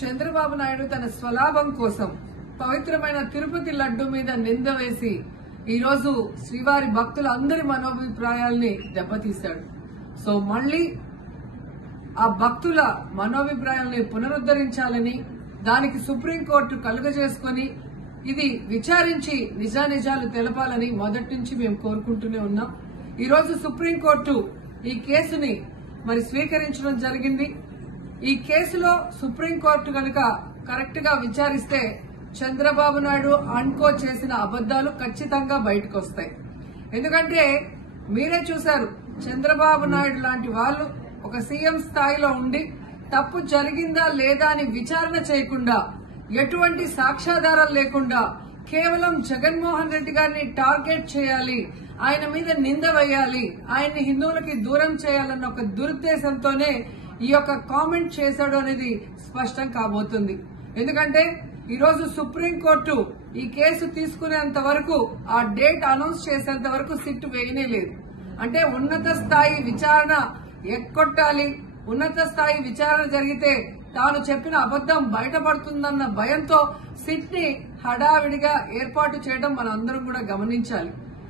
చంద్రబాబు నాయుడు తన స్వలాభం కోసం పవిత్రమైన తిరుపతి లడ్డు మీద నింద వేసి ఈ రోజు శ్రీవారి భక్తులందరి మనోభిప్రాయాల్ని దెబ్బతీశాడు. సో మళ్లీ ఆ భక్తుల మనోభిప్రాయాల్ని పునరుద్దరించాలని, దానికి సుప్రీంకోర్టు కలుగజేసుకుని ఇది విచారించి నిజానిజాలు తెలపాలని మొదటి నుంచి మేము కోరుకుంటూనే ఉన్నాం. ఈ రోజు సుప్రీంకోర్టు ఈ కేసుని స్వీకరించడం జరిగింది. ఈ కేసులో సుప్రీంకోర్టు కనుక కరెక్ట్ గా విచారిస్తే చంద్రబాబు నాయుడు అన్కో చేసిన అబద్దాలు ఖచ్చితంగా బయటకు వస్తాయి. ఎందుకంటే మీరే చూశారు, చంద్రబాబు నాయుడు లాంటి వాళ్ళు ఒక సీఎం స్థాయిలో ఉండి తప్పు జరిగిందా లేదా అని విచారణ చేయకుండా, ఎటువంటి సాక్ష్యాధారాలు లేకుండా కేవలం జగన్మోహన్ రెడ్డి గారిని టార్గెట్ చేయాలి, ఆయన మీద నింద వేయాలి, ఆయన్ని హిందువులకి దూరం చేయాలన్న ఒక దురుద్దేశంతోనే ఈ యొక్క కామెంట్ చేశాడు అనేది స్పష్టం కాబోతుంది. ఎందుకంటే ఈ రోజు సుప్రీంకోర్టు ఈ కేసు తీసుకునేంత వరకు, ఆ డేట్ అనౌన్స్ చేసేంత వరకు సిట్ వేయనే లేదు. అంటే ఉన్నత స్థాయి విచారణ ఎక్కొట్టాలి, ఉన్నత స్థాయి విచారణ జరిగితే తాను చెప్పిన అబద్దం బయటపడుతుందన్న భయంతో సిట్ ని హడావిడిగా ఏర్పాటు చేయడం మనం అందరం కూడా గమనించాలి.